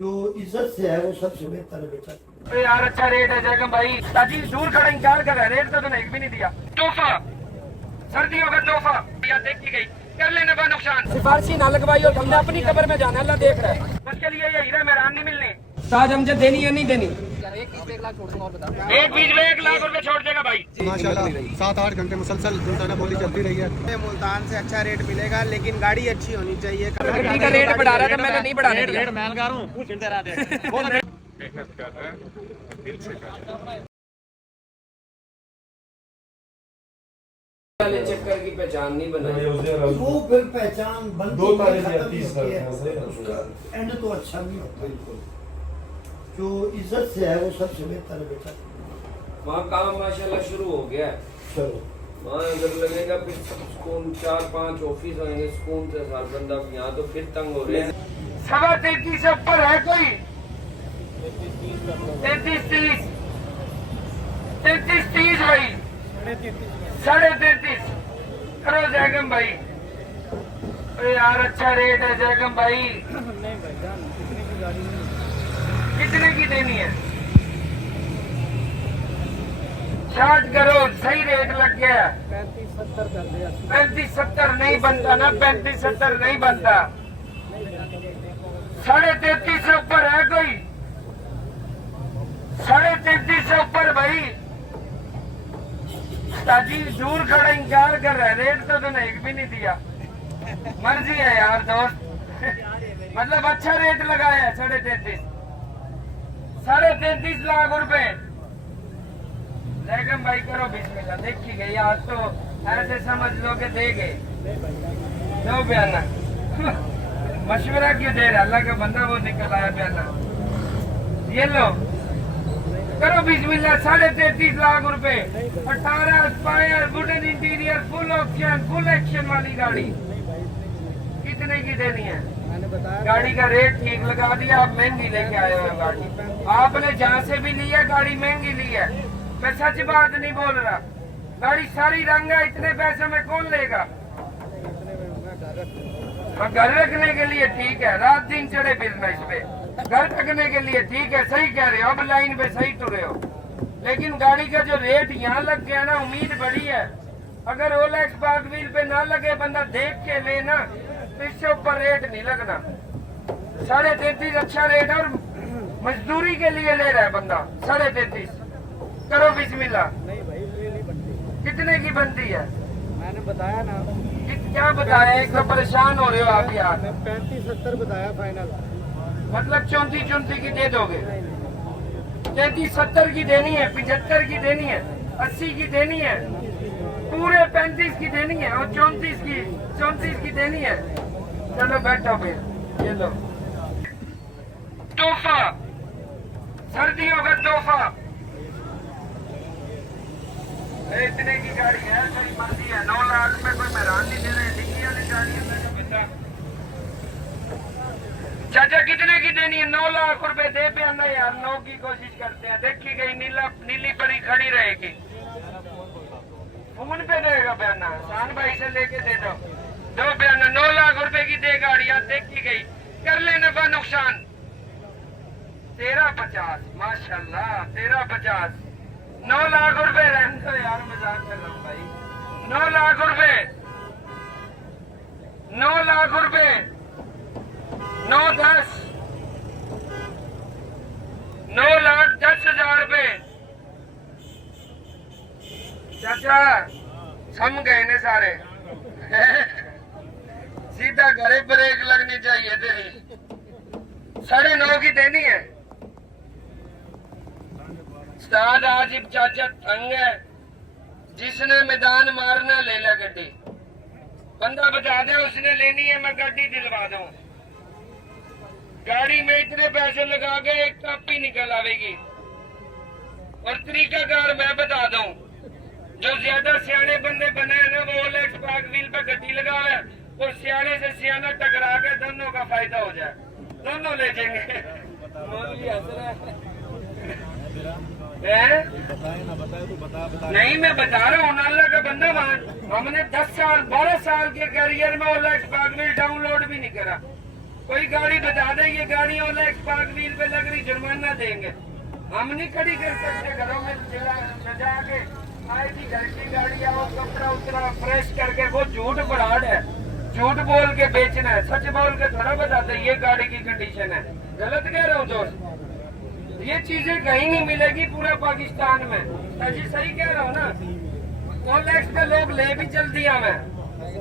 जो इज्जत से है वो सबसे बेहतर है बेटा। अरे यार अच्छा रेट है जैकम भाई, ताजी दूर खड़ा इंतजार कर रहा है, रेट तो तूने एक भी नहीं दिया। तोहफा, सर्दियों का तोहफा देखी गई, कर लेने का नुकसान। सिफारशी ना लगवाई और हमने अपनी कब्र में जाना, अल्लाह देख रहा है। उसके लिए ये हीरा मेहरान नहीं मिलनी, ताज हमसे देनी है नहीं देनी। एक बीच में 1 लाख रुपए छोड़ देगा भाई। माशाल्लाह 7-8 घंटे मुसलसल जुल्ताना बोली चलती रही है। मुल्तान से अच्छा रेट मिलेगा, लेकिन गाड़ी अच्छी होनी चाहिए। गड्डी का रेट बढ़ा रहा था, मैंने नहीं बढ़ाने दिया। रेट महंगा हूं, पूछ तेरा दे। वाले चक्कर की पहचान नहीं बनाई, वो फिर पहचान बनती 2 तारीख है, या खत्म 30 होती है। तारीख उसका एंड तो अच्छा नहीं होता। बिल्कुल जो इज्जत से है वो सबसे बेहतर है बेटा। वहाँ काम माशाल्लाह शुरू हो गया है। चलो वहाँ अगर लगेगा फिर सुकून, 4-5 ऑफिस होंगे सुकून से साल बंदा, यहाँ तो फिर तंग हो रहे हैं। 33.5 से ऊपर है कोई? 33.30 भाई, 33.5 करो जैगम भाई। अरे यार अच्छा रेट है जैगम भाई। कितने की देनी है? 60 करोड़ सही रेट लग गया। 35-70 नहीं बनता ना, 35-70 नहीं बनता। 33.5 से ऊपर है कोई? 33.5 से ऊपर भाई, ताजी दूर खड़ा इंतजार कर रहा है, रेट तो तूने एक भी नहीं दिया। मर्जी है यार दोस्त। मतलब अच्छा रेट लगाया है, 33.5 लाख रुपए। जैगम भाई करो बिस्मिल्लाह, देखी गई आज तो ऐसे समझ लो कि दे गए। दो बयाना मशवरा क्यों दे रहा, अल्लाह का बंदा वो निकल आया बयाना। ये लो करो बिस्मिल्लाह, 33.5 लाख रुपए। 18 spire wooden interior full option full action वाली गाड़ी। कितने की देनी है? गाड़ी का रेट ठीक लगा दिया, आप महंगी लेके आए हो गाड़ी। आपने जहाँ से भी लिया गाड़ी महंगी ली है, मैं सच बात नहीं बोल रहा। गाड़ी सारी रंग है, इतने पैसे में कौन लेगा? घर रखने के लिए ठीक है, रात दिन चढ़े बिजनेस पे, घर रखने के लिए ठीक है, सही कह रहे हो, अब लाइन पे सही तुरे हो। लेकिन गाड़ी का जो रेट यहाँ लग गया ना, उम्मीद बड़ी है। अगर ओलेक्स पार्क व्हील पे ना लगे, बंदा देख के ले ना, तो इससे ऊपर रेट नहीं लगना। 33.5 अच्छा रेट है, और मजदूरी के लिए ले रहा है बंदा। 33.5 करो बिस्मिल्लाह। नहीं भाई नहीं बनती। कितने की बनती है? मैंने बताया ना, क्या बताया? एक तो परेशान हो रहे हो आप यार। 35-70 बताया फाइनल। मतलब 34 की दे दोगे? 33-70 की देनी है, 75 की देनी है, 80 की देनी है, पूरे 35 की देनी है, और 34 की देनी है। चलो बैठो फिर, ये लो तोहफा, सर्दियों का तोहफा। इतने की गाड़ी है, तेरी मर्जी है। 9 लाख में कोई मेहरान नहीं दे रहे, डिग्गी वाली गाड़ी है मेरा बेटा। चाचा कितने की देनी है? 9 लाख रुपए दे पे आना यार, 9 की कोशिश करते हैं। देखी गई नीली परी खड़ी रहेगी, फोन पे देगा बयाना, शान भाई से लेके दे दो बयाना। 9 लाख रुपए की दे गाड़ी, यार देखी गई, कर ले नफा नुकसान। 13.50 माशाल्लाह, 13.50। 9 लाख रुपए रहने दो यार, मजाक कर रहा हूँ भाई। 9 लाख रुपए, 9 लाख रुपए, 9-10, 9,10,000 रुपए। चाचा सम गए ने सारे। सीधा घरे ब्रेक लगनी चाहिए तेरी। 9.5 की देनी है। उस्ताद आजिब चाचा तंग है, जिसने मैदान मारना ले ला गड्डी। बंदा बता दे उसने लेनी है, मैं गड्डी दिलवा दूं। गाड़ी में इतने पैसे लगा के एक कापी निकल आवेगी। और तरीकाकार मैं बता दूं, जो ज्यादा सियाने बंदे बने हैं ना, वो ओलेक्स पार्क व्हील पे गड्डी लगावे और सियाने से सियाना टकरा के दोनों का फायदा हो जाए, दोनों ले जाएंगे। नहीं मैं बता रहा हूँ, अल्लाह का बंदा, हमने 10 साल 12 साल के करियर में ओलेक्स पार्क व्हील डाउनलोड भी नहीं करा। कोई गाड़ी बता दे ये गाड़ी वाला 120 पे लग रही, जुर्माना देंगे। हम नहीं खड़ी कर सकते घरों में सजा के आए थी घर की गाड़ी आओ कपड़ा उतरा फ्रेश करके, वो झूठ बढ़ाड़ है, झूठ बोल के बेचना है, सच बोल के थोड़ा बताते ये गाड़ी की कंडीशन है। गलत कह रहा हूँ दोस्त, ये चीजें कहीं नहीं मिलेगी पूरा पाकिस्तान में। अजी सही कह रहा हूँ ना। ओलेक्स पे लोग ले भी जल्दी मैं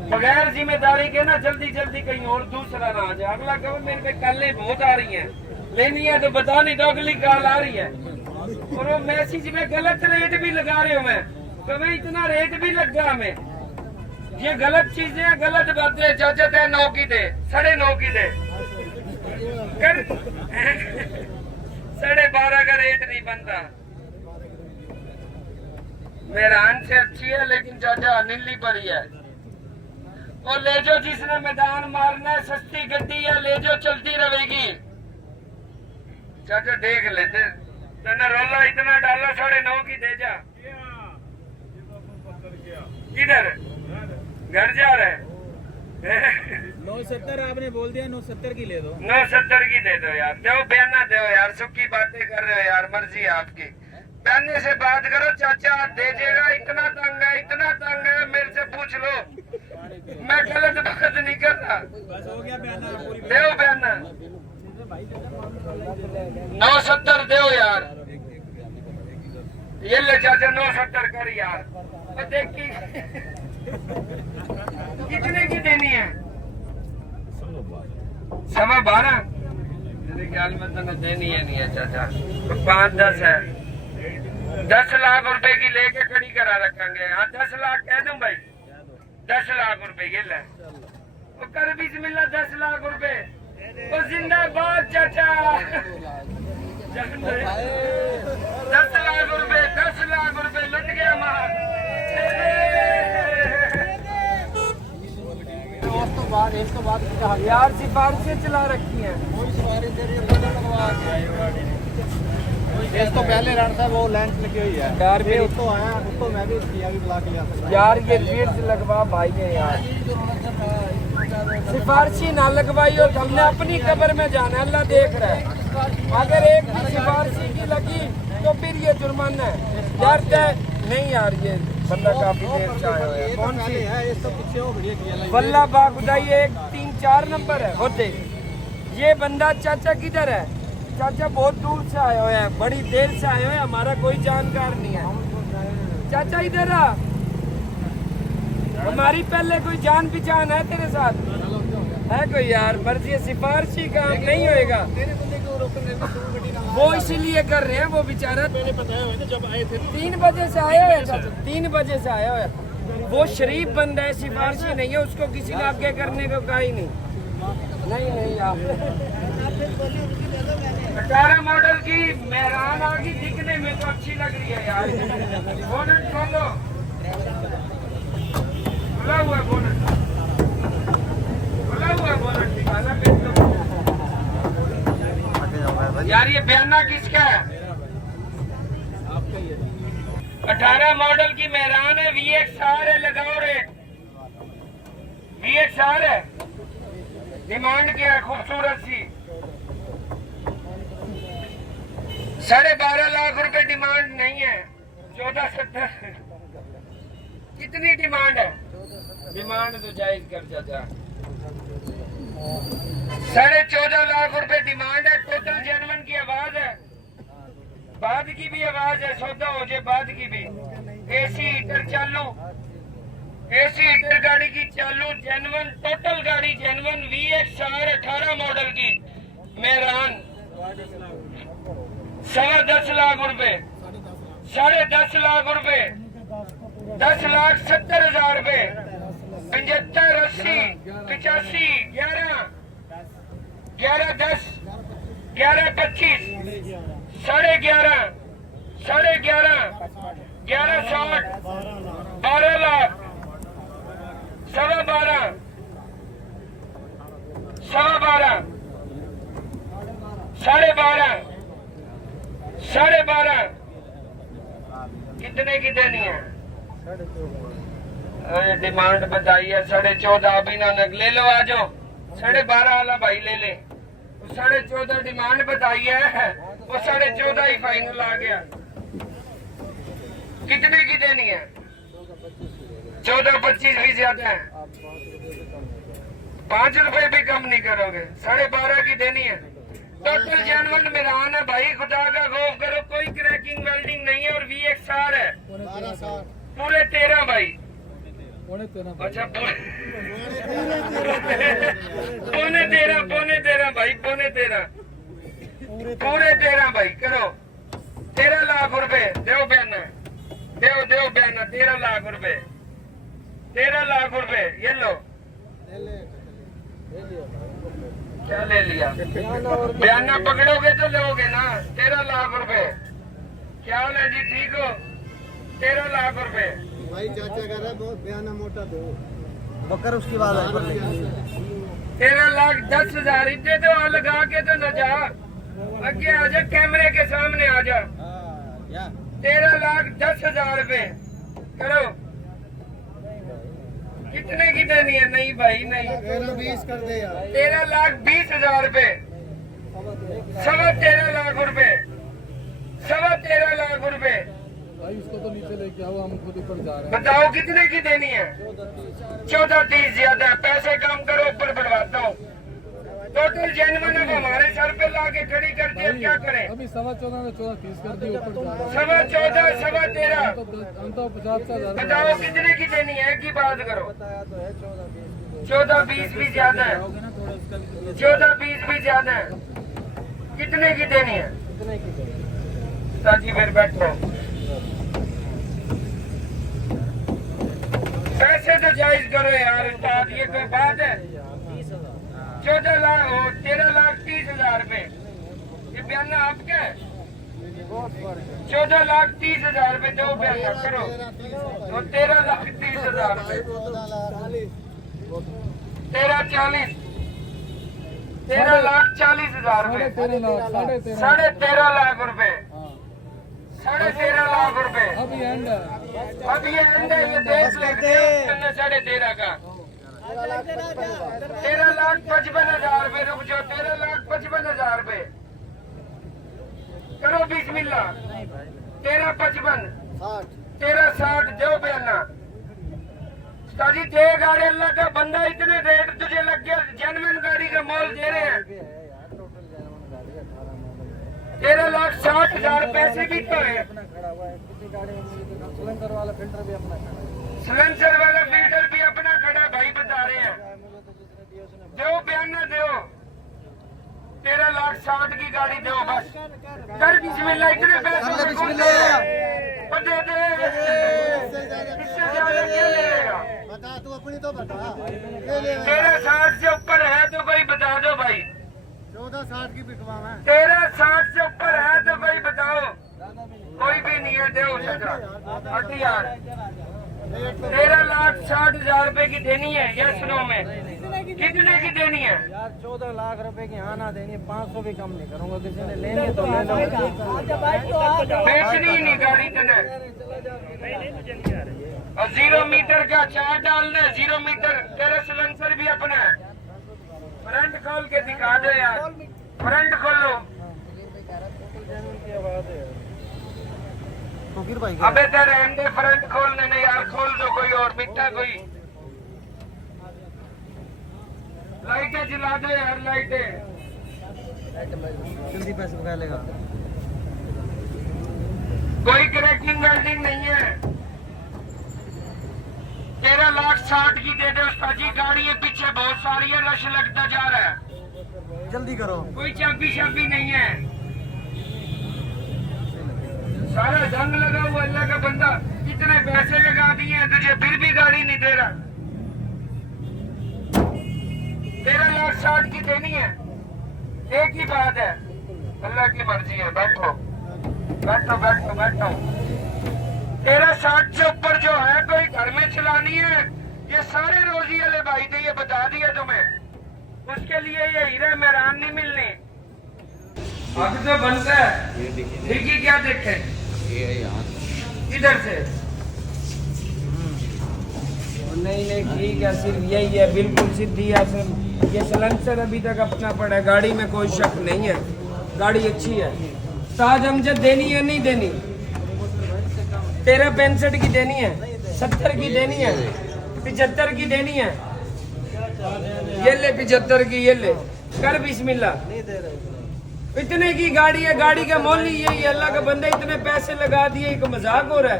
बगैर जिम्मेदारी के ना, जल्दी जल्दी कहीं और दूसरा ना आ जाए। अगला कहो मेरे पे कलें बहुत आ रही हैं, लेनी है तो बता नहीं, तो अगली कॉल आ रही है और वो मैसेज में गलत रेट भी लगा रहे हो। मैं तो मैं इतना रेट भी लग गया हमें, ये गलत चीजें हैं, गलत बातें। चाचा तय 9 की दे, 9.5 की दे कर 12.5 का रेट नहीं बनता। मेहरान से अच्छी है लेकिन चाचा नीली पड़ी है। और ले जो जिसने मैदान मारना है, सस्ती गड्डी है, ले जो चलती रहेगी। चाचा देख लेते तेना रोला इतना डाला, 9.5 की दे जा। किधर घर जा रहे 970 आपने बोल दिया, 970 की ले दो। 970 की दे दो यार, दो बयाना दो यार, सुखी बातें कर रहे हो यार, मर्जी है आपकी। बयाने से बात करो, चाचा दे देगा। इतना तंग है, इतना तंग है, मेरे से पूछ लो, मैं गलत बात नहीं कर रहा। बस हो गया बयाना, पूरी दो बयाना 970 दो यार, ये ले चाचा 970 कर यार। देख की कितने की देनी है? 12.25 मेरे ख्याल में तो देनी है नहीं है चाचा, 5-10 है। 10 लाख रुपए की लेके खड़ी करा रखेंगे। हाँ 10 लाख कह दूं भाई, 10 लाख रुपए ये ले वो कर बिस्मिल्लाह 10 लाख रुपए। वो जिंदाबाद चाचा, 10 लाख रुपए, 10 लाख रुपए लुट गया मार। यार सिफारिशें चला रखी हैं। इस तो पहले रन था वो लेंस लगी हुई है यार भी तो आया, उसको मैं भी किया भी बुला के लिया था यार, ये भीड़ से लगवा भाई है यार, सिफारिशी ना लगवाई हो। हमने अपनी कब्र में जाना, अल्लाह देख रहा है। अगर एक भी सिफारिशी की लगी तो फिर ये जुर्माना है यार। नहीं यार, ये बंदा काफी देर से आया है। कौन सी है? इस तो पीछे वो बढ़िया किया वल्ला बाग उदाई 1 3 4 नंबर है होते। ये बंदा चाचा किधर है? चाचा बहुत दूर से आया हुआ है, बड़ी देर से आया हुआ है, हमारा कोई जानकार नहीं है। चाचा इधर आ, हमारी पहले कोई जान पहचान है तेरे साथ? है कोई यार? मर्जी सिफारिशी काम नहीं होएगा, वो इसीलिए कर रहे हैं। वो बेचारा जब आए थे 3 बजे से आया है चाचा, 3 बजे से आया है। वो शरीफ बंदा है, सिफारिशी नहीं है, उसको किसी ने आगे करने को कहा ही नहीं। नहीं यार, 18 मॉडल की मेहरान आ गई, दिखने में तो अच्छी लग रही है यार। बोनट खोलो, खुला हुआ बोनट, खुला हुआ बोनट निकाला यार। ये बयाना किसका है? 18 मॉडल की मेहरान है, VXR है, लगाओ रेट। VXR है, डिमांड क्या है? खूबसूरत सी 12.5 लाख रुपए डिमांड नहीं है, 1470। कितनी डिमांड है? डिमांड तो जायज कर चाचा, 14.5 लाख रुपए डिमांड है। टोटल जेनवन की आवाज है, बाद की भी आवाज है, सौदा हो जाए बाद की भी। AC हीटर चालू, AC हीटर गाड़ी की चालू, जेनवन, टोटल गाड़ी जेनवन, VXR 18 मॉडल की मेहरान, 10.25 लाख रुपए, 10.5 लाख रुपए, 10,70,000 रुपए, 75 80 85 11 11 10 11 25 11.5 11.5 11.60 12 लाख 12.5 12.5 12.5 कितने की देनी है? अरे डिमांड बताइए 14.5 अभी ना ले लो, आ जाओ 12.5 वाला भाई ले ले। 14.5 डिमांड बताई है, वो 14.5 ही फाइनल आ गया। कितने की देनी है? 14-25 भी ज्यादा है, 5 रुपए भी कम नहीं करोगे? 12.5 की देनी है। टोटल जेनवन मेरान है भाई, खुदा का खौफ करो, कोई क्रैकिंग वेल्डिंग नहीं है और VXR है। पूरे 13 भाई। अच्छा पौने 13 भाई, पौने 13 पूरे 13 भाई करो। 13 लाख रुपए दो बयाना, दो बयाना 13 लाख रुपए, 13 लाख रुपए ये लो। क्या ले लिया? बयाना पकड़ोगे तो लोगे ना। 13 लाख रुपए। क्या हाल है जी, ठीक हो? 13 लाख रुपए भाई चाचा कह रहा है बहुत बयाना मोटा दो बकर उसकी बात है। 13,10,000 इतने तो लगा के तो न जा, आगे आ जा, कैमरे के सामने आ जा। 13,10,000 रुपए करो। कितने की देनी है? नहीं भाई नहीं, 20 कर दे यार। 13,20,000 रुपए, 13.25 लाख रुपए, 13.25 लाख रुपए। भाई इसको तो नीचे लेके आओ, हम खुद ऊपर जा रहे हैं। बताओ कितने की देनी है? 14-30 ज्यादा है, पैसे कम करो, ऊपर बढ़वाता हूँ। टोटल जेनवन अब हमारे सर पे लाके खड़ी कर दिया, क्या करें? अभी 14.25 ने 14.30 कर दी, ऊपर जा रहे हैं। 14.25, 13.5 हम तो 50,000 बताओ कितने की देनी है? की बात करो। 14-20 भी ज्यादा है, 14-20 भी ज्यादा है। कितने की देनी है? साजी फिर बैठो, पैसे तो जायज करो यार उस्ताद, ये कोई बात है? 13,30,000 रुपए ये बयाना आपका है। 14,30,000 रुपए दो बयाना करो तो 13,30,000 रुपए, 13,40, 13,40,000 रुपए, 13.5 लाख रुपए, 13.5 लाख रुपए। अभी एंड है। अब ये एंड है, ये देख लेते हैं 13.5 का। 13,55,000 रुपए। रुक जाओ, 13,55,000 रुपए करो बिस्मिल्लाह। 13.55, 13.60 दो बयाना। जी दे गाड़ी, अल्लाह का बंदा, इतने रेट तुझे लग गया? जेनवन गाड़ी का मोल दे रहे हैं। 13,60,000 पैसे भी तो है। सिलेंसर वाला फिल्टर भी अपना खड़ा भाई, बता रहे हैं। दो बयाना दो, 13,60,000 की गाड़ी दो बस। कर बिस्मिल्लाह, इतने पैसे दे दे, इससे ज्यादा क्या लेगा? बता तू अपनी तो बता। 13,60 से ऊपर है तो कोई बता दो भाई। 14.60 की बिकवा मैं। 13,60 से ऊपर है तो कोई बताओ। कोई भी नहीं है, दो 13,60,000 रुपए की देनी है। ये सुनो में कितने की देनी है? यार 14 लाख रुपए की हाँ ना देनी है, 500 भी कम नहीं करूंगा। किसी ने लेनी है तो ले लो। बेचनी ही नहीं गाड़ी तने। और 0 मीटर का चार्ज डालना है, 0 मीटर। तेरा सिलेंसर भी अपना है। फ्रंट खोल के दिखा दो यार, फ्रंट खोलो। अबे तेरे अंडे फ्रंट खोलने नहीं यार, खोल दो कोई और मिठा कोई। लाइटें जला दो यार, लाइटें। जल्दी पैसे बता लेगा। कोई क्रैकिंग वेल्डिंग नहीं है। 13,60,000 की दे दो उस्ताद जी। गाड़ी है पीछे बहुत सारी है, रश लगता जा रहा है। जल्दी करो। कोई चाबी शाबी नहीं है, सारा जंग लगा हुआ। अल्लाह का बंदा, कितने पैसे लगा दिए हैं तुझे, फिर भी गाड़ी नहीं दे रहा। 13,60,000 की देनी है। एक ही बात है, अल्लाह की मर्जी है। बैठो बैठो बैठो बैठो। 13,60,000 से ऊपर जो है कोई घर में चलानी है, ये सारे रोजी वाले भाई थे, ये बता दिया तुम्हें। उसके लिए ये हीरा मेहरान नहीं मिलनी। अब तो बनता है ठीक ही। क्या देखे इधर से? नहीं ठीक है, सिर्फ यही है, बिल्कुल सीधी है। ये सलेंसर अभी तक अपना पड़ा है, गाड़ी में कोई शक नहीं है, गाड़ी अच्छी है। ताज अमजद देनी है नहीं देनी? 1365 की देनी है, 70 की देनी है, 75 की देनी है? ये ले 75 की, ये ले कर बिस्मिल्लाह। इतने की गाड़ी है, गाड़ी का मोल ही यही है। अल्लाह का बंदा इतने पैसे लगा दिए, एक मजाक हो रहा है।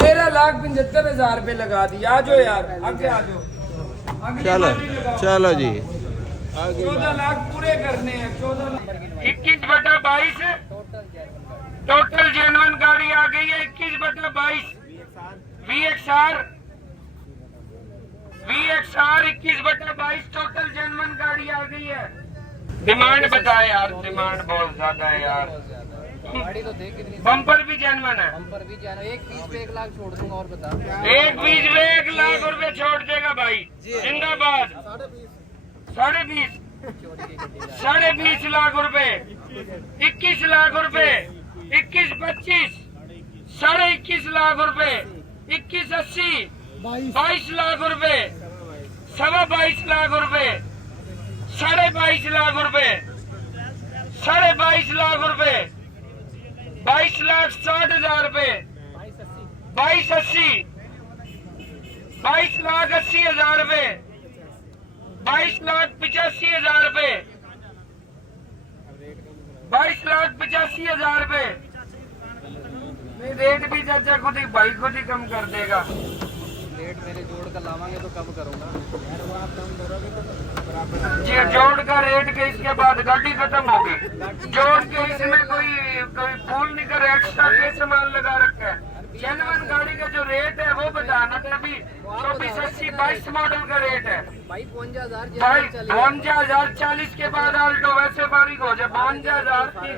13,75,000 रुपए लगा दिए। आ जाओ यार, आगे आ जाओ। चलो चलो जी 14 लाख पूरे करने हैं। 21/22 टोटल जेनवन गाड़ी आ गई है। 21/22 VXR 21/22 टोटल जेनवन गाड़ी आ गई है। डिमांड बताए यार, डिमांड बहुत ज्यादा है यार। गाड़ी तो देख कितनी, बम्पर भी जेनवन है। बम्पर भी जाना। एक पीस पे 1 लाख छोड़ दूंगा और बता। एक बीस में 1 लाख रुपए छोड़ देगा भाई, जिंदाबाद। 20.5 20.5 लाख रुपए, 21 लाख रुपए, 21.25 21.5 लाख रुपए, 21.80 22 लाख रुपए, 22.25 लाख रुपए, 22.5 लाख रुपए, 22.5 लाख रुपए, 22,60,000 रुपए, 22.80 22,80,000 रुपए, 22,85,000 रुपए, 22,85,000 रुपए। नहीं रेट भी चाचा खुद ही भाई खुद ही कम कर देगा। रेट मेरे जोड़ कर लावांगे तो कम करूंगा यार। वो आप कम करोगे तो जी जोड़ का रेट के इसके बाद गाड़ी खत्म होगी। जोड़ के इसमें कोई फूल नहीं कर, एक्स्ट्रा के सामान लगा रखा है। जेनवन गाड़ी का जो रेट है वो बताना था। अभी 2480 22 मॉडल का रेट है भाई 52,000 भाई। 52,040 के बाद आल्टो वैसे बारीक हो जाए। 52,000 की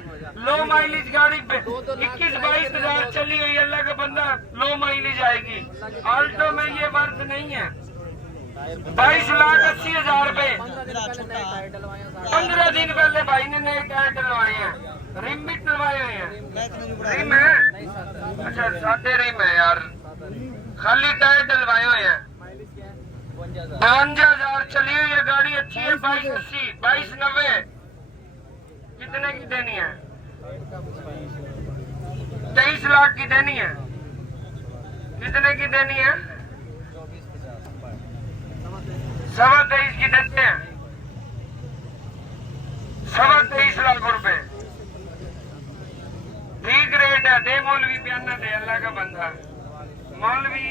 लो माइलेज गाड़ी पे 21-22,000 चली हुई। अल्लाह का बंदा लो माइलेज आएगी। आल्टो में ये वर्थ नहीं है। 22,80,000 रुपए। 15 दिन पहले भाई ने नए टायर डलवाए हैं, रिम भी डलवाए हुए हैं। रिम है, अच्छा सादे रिम है यार, खाली टायर डलवाए हुए हैं। 52,000 चली हुई है गाड़ी, अच्छी है। 2280 2290 कितने की देनी है? 23 लाख की देनी है। कितने की देनी है? 23.25 की देते हैं। 23.25 लाख रुपए ठीक रेट है। दे मौलवी बयाना दे, अल्लाह का बंदा मौलवी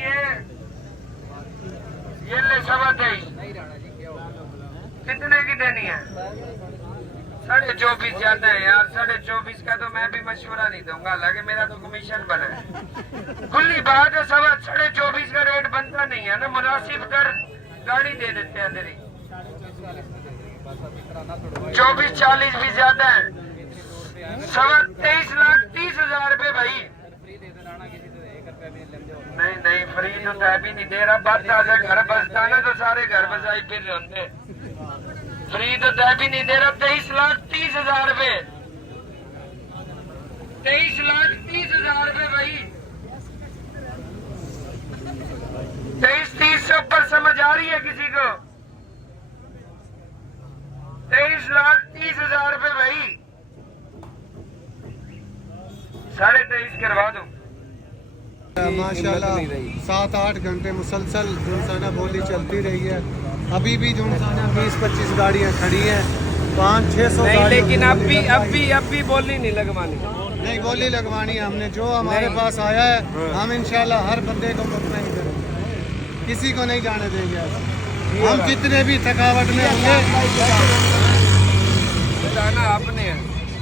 ये ले 23.25। कितने की देनी है? 24.5 ज्यादा है यार। 24.5 का तो मैं भी मशवरा नहीं दूंगा, हालांकि मेरा तो कमीशन बना है। खुली बात है, 24.25 का रेट बनता नहीं है ना। मुनासिब कर गाड़ी दे देते हैं तेरी। 24-40 भी ज्यादा है। 23,30,000 रुपए भाई। नहीं नहीं फ्री तो तय भी नहीं दे रहा। बस आजा घर बसता ना तो सारे घर बसाई फिर होते। फ्री तो तय भी नहीं दे रहा। 23,30,000 रुपए, 23,30,000 रुपए भाई। 23-30 से ऊपर समझ आ रही है किसी को? 23,30,000 रुपए भाई। 23.5 करवा दो। माशाल्लाह 7-8 घंटे मुसलसल जुनसाना बोली चलती रही है। अभी भी जुनसाना 20-25 गाड़ियां खड़ी हैं, 500-600 नहीं, गाड़ियां। लेकिन अब भी बोली नहीं लगवानी। नहीं बोली लगवानी है हमने। जो हमारे पास आया है हम इंशाल्लाह हर बंदे को मुतमईन करेंगे, किसी को नहीं जाने देंगे। हम कितने भी थकावट में होंगे, बताना आपने है।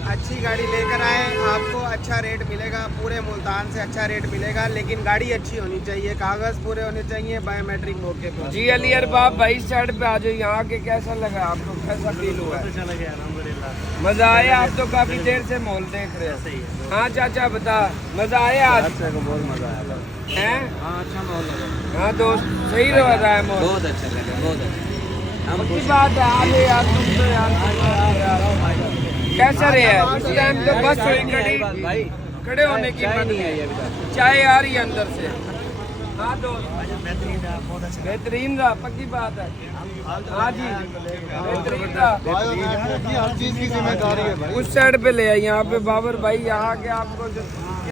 अच्छी गाड़ी लेकर आए, आपको अच्छा रेट मिलेगा। पूरे मुल्तान से अच्छा रेट मिलेगा, लेकिन गाड़ी अच्छी होनी चाहिए, कागज पूरे होने चाहिए, बायोमेट्रिक मौके पर। जी अली अरबाब भाई साइड पे आ जाओ। यहाँ आके कैसा लगा आपको? कैसा फील हुआ? मजा आया? आप तो काफी देर से मॉल देख रहे हो। हाँ चाचा बता, मजा आया आज? बहुत मजा आया हैं? हाँ अच्छा मॉल लगा। हाँ दोस्त सही रहा है मॉल। बहुत अच्छा लगा बहुत अच्छा। अच्छी बात है। आगे यार तुम तो यार कैसा रहे है? उस टाइम तो बस हुई खड़ी, खड़े होने की मन है। चाय आ रही है अंदर से। हाँ दोस्त बेहतरीन रहा, पक्की बात है। हाँ जी बेहतरीन रहा। बायोमेट्रिक की हर चीज की जिम्मेदारी है भाई। उस साइड पे ले आई, यहाँ पे बाबर भाई यहाँ के आपको जो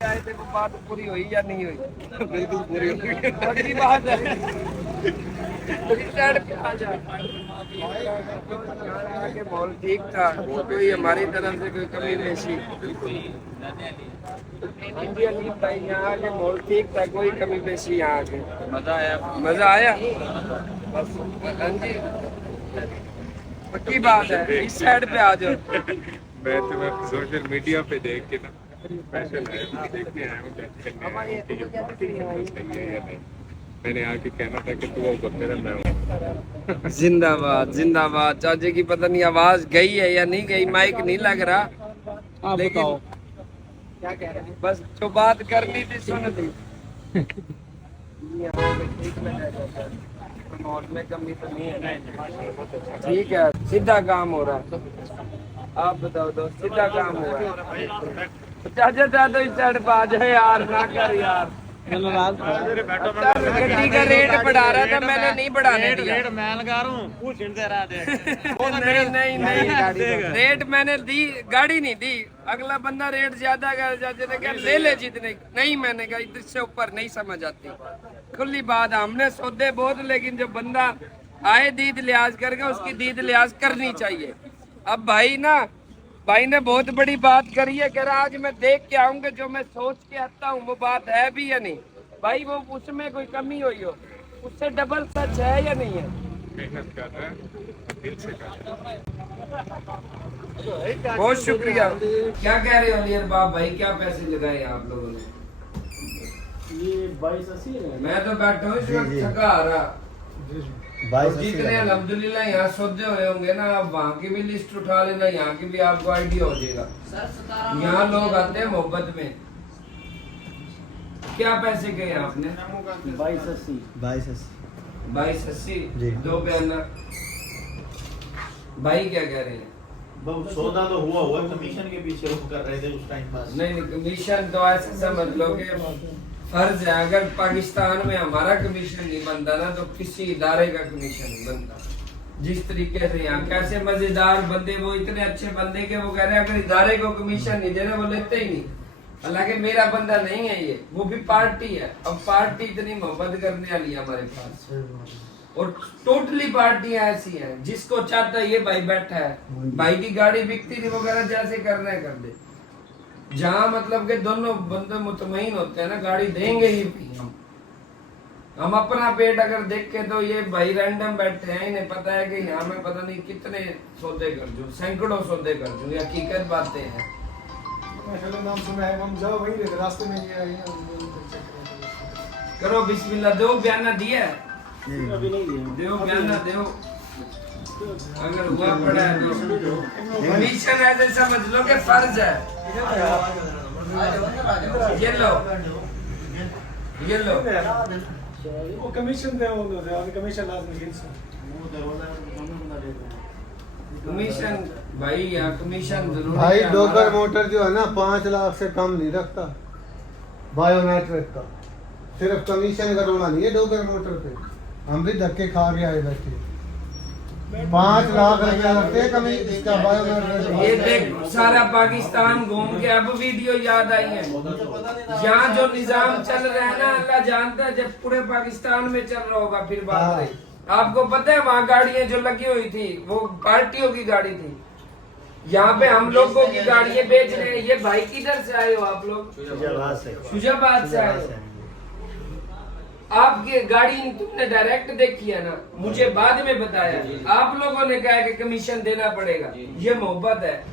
आए थे वो बात पूरी हुई या नहीं हुई? बिल्कुल पूरी हुई, पक्की बात है। इस साइड पे आ जा। यहाँ के माहौल ठीक था, कोई हमारी तरफ से कोई कमी पेशी भाई, यहाँ के माहौल ठीक था, कोई कमी पेशी यहाँ के। मजा आया बस। हाँ जी पक्की बात है, इस साइड पे आ जाओ। मैं तुम्हें सोशल मीडिया पे देख के ना स्पेशल है, देखने आया हूँ जज करने या नहीं। मैंने आके कहना था कि तू वो बकरा मैं हूँ। जिंदाबाद जिंदाबाद। चाचे की पता नहीं आवाज गई है या नहीं गई, माइक नहीं लग रहा, लेकिन क्या कह रहे हैं, बस जो बात करनी थी सुन दी। माहौल में कमी तो नहीं है, ठीक है, सीधा काम हो रहा है। आप बताओ दोस्त, सीधा काम हो रहा है। चाचा तो इस साइड पे आ जाए यार, ना कर यार। गड्डी का रेट बढ़ा रहा था, मैंने नहीं बढ़ाने दिया। मैं लगा रहा हूँ, पूछ रहा दे। नहीं रेट मैंने दी, गाड़ी नहीं दी। अगला बंदा रेट ज्यादा कहा, ले ले जितने, नहीं मैंने कहा इससे ऊपर नहीं समझ आती। खुली बात, हमने सौदे बहुत, लेकिन जो बंदा आए दीद लिहाज करके उसकी दीद लिहाज करनी चाहिए। अब भाई ने बहुत बड़ी बात करी है, कह रहा आज मैं देख के आऊंगा, जो मैं सोच के आता हूँ वो बात है भी या नहीं। भाई वो उसमें कोई कमी हुई हो, उससे डबल सच है या नहीं है? मेहनत कर रहा है, दिल से कर रहा है। बहुत शुक्रिया। क्या कह रहे हो अलियर बाप भाई, क्या पैसे लगाए आप लोगों ने? ये 2280 है। मैं तो बैठा हूँ इस वक्त, थका आ रहा। और जितने अल्हम्दुलिल्लाह यहाँ सौदे हुए होंगे ना, आप वहाँ की भी लिस्ट उठा लेना, यहाँ की भी आपको आइडिया हो जाएगा। यहाँ लोग आते हैं मोहब्बत में। क्या पैसे गए आपने? 2280 दो बयाना। भाई क्या कह रहे हैं? सौदा तो हुआ कमीशन के पीछे वो कर रहे थे उस टाइम पास। नहीं कमीशन तो ऐसे समझ लो कि फर्ज है, अगर पाकिस्तान में हमारा कमीशन नहीं बनता ना तो किसी इदारे का कमीशन नहीं बनता। जिस तरीके से यहाँ कैसे मजेदार बंदे, वो इतने अच्छे बंदे के वो कह रहे हैं अगर इदारे को कमीशन नहीं देना वो लेते ही नहीं। हालांकि मेरा बंदा नहीं है ये, वो भी पार्टी है। अब पार्टी इतनी मोहब्बत करने वाली है हमारे पास, और टोटली पार्टियां ऐसी हैं, जिसको चाहता है ये भाई बैठा है, भाई की गाड़ी बिकती थी वो कह रहा जैसे करना है कर दे। जहाँ मतलब के दोनों बंदे मुतमईन होते हैं ना, गाड़ी देंगे ही हम अपना पेट अगर देख के, तो ये भाई रैंडम बैठे हैं, इन्हें पता है कि यहाँ में पता नहीं कितने सौदे कर दूं, सैकड़ों सौदे कर दूं, ये हकीकत बातें हैं। नाम सुना है, हम जाओ वही रास्ते में ये आए करो बिस्मिल्लाह। दो बयाना दिया है? अभी नहीं दिया। दो बयाना दो, अगर हुआ पड़ा है तो कमीशन ऐसे समझ लो कि फर्ज है। ये लो वो कमीशन दे, वो कमीशन लाजमी कमीशन भाई, यहाँ कमीशन जरूर। भाई डोगर मोटर जो है ना 5 लाख से कम नहीं रखता बायोमेट्रिक का, सिर्फ कमीशन का रोना नहीं है डोगर मोटर पे। हम भी धक्के खा के आए बैठे, 5 लाख रुपया लगते हैं कमी इसका बायोमेट्रिक। ये देख सारा पाकिस्तान घूम के अब वीडियो याद आई है। यहाँ जो निजाम चल रहा है ना, अल्लाह जानता है, जब पूरे पाकिस्तान में चल रहा होगा फिर बात रही। आपको पता है वहाँ गाड़ियाँ जो लगी हुई थी वो पार्टियों की गाड़ी थी, यहाँ पे हम लोगों की गाड़ियाँ बेच रहे हैं। ये भाई किधर से आए हो आप लोग? शुजाबाद से आए हो। आपकी गाड़ी तुमने डायरेक्ट देखी है ना, मुझे बाद में बताया। आप लोगों ने कहा कि कमीशन देना पड़ेगा, ये मोहब्बत है।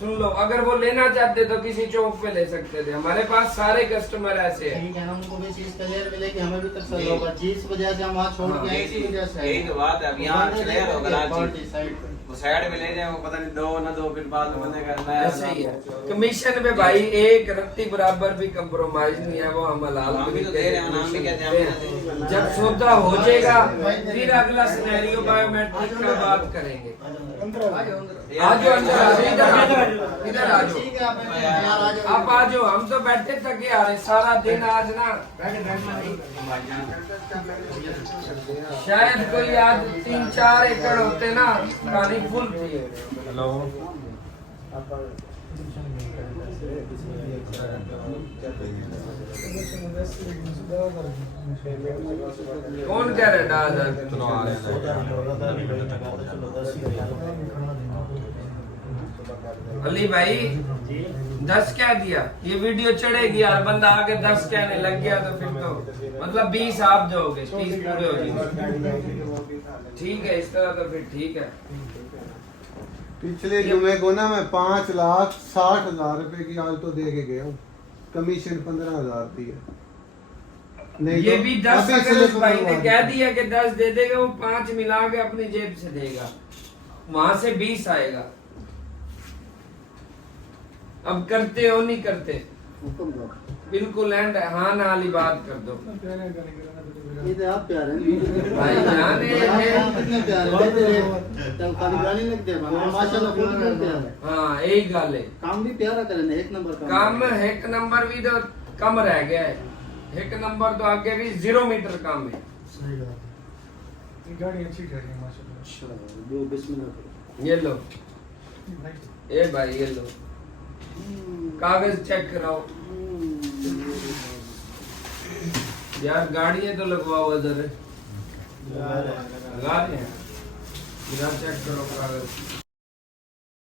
सुन लो, अगर वो लेना चाहते तो किसी चौक पे ले सकते थे। हमारे पास सारे कस्टमर ऐसे हैं। उनको भी चीज क्लियर मिलेगी, हमें भी तसल्ली होगा। जिस वजह से हम वहाँ छोड़ के आए, इसी वजह से यही तो बात है। अब यहाँ क्लियर होगा, वो साइड में ले जाए, वो पता नहीं दो ना दो, फिर बाद में बंदे करना है। ऐसे ही है कमीशन में भाई, एक रत्ती बराबर भी कंप्रोमाइज नहीं है। वो हम हलाल हम भी तो दे रहे हैं, नाम भी कहते हैं। जब सौदा हो जाएगा फिर अगला सिनेरियो बायोमेट्रिक का बात करेंगे। आज जो अंदर इधर आ जाओ, आप आ जाओ, हम तो बैठे थके आ रहे सारा दिन आज ना, शायद कोई आज 3-4 एकड़ होते ना, पानी फुल थी। हेलो, कौन कह रहे डाल अली भाई 10 क्या दिया, ये वीडियो चढ़ेगी यार, बंदा आगे 10 कहने लग गया तो फिर तो मतलब 20 आप दोगे, 30 पूरे हो जाएंगे। ठीक है, इस तरह तो फिर ठीक है। पिछले जुमे को ना मैं 5,60,000 रुपए की आज तो दे के गया हूँ, कमीशन 15,000 दिया। नहीं ये तो भी 10 अभी अगर से उस भाई ने 15,000 कह दिया कि 10 दे देगा, वो 5 मिला के अपनी जेब से देगा, वहां से 20 आएगा। अब करते हो नहीं करते, बिल्कुल एंड हाँ ना वाली बात कर दो ये तो आप प्यार हैं भाई जान कितने प्यार है तेरे तब काली गाली लगते हैं माशाल्लाह बहुत प्यार है। हाँ यही गल है, काम भी प्यारा करें, एक नंबर काम 1 नंबर भी तो कम रह गया है, 1 नंबर तो आगे भी 0 मीटर काम है। गाड़ी अच्छी गाड़ी है माशाल्लाह। अच्छा जो बिस्मिल्लाह करो। ये लो ए भाई, ये लो कागज चेक कराओ यार, गाड़ी है तो लगवाओ इधर, लगा रहे हैं, चेक करो कागज।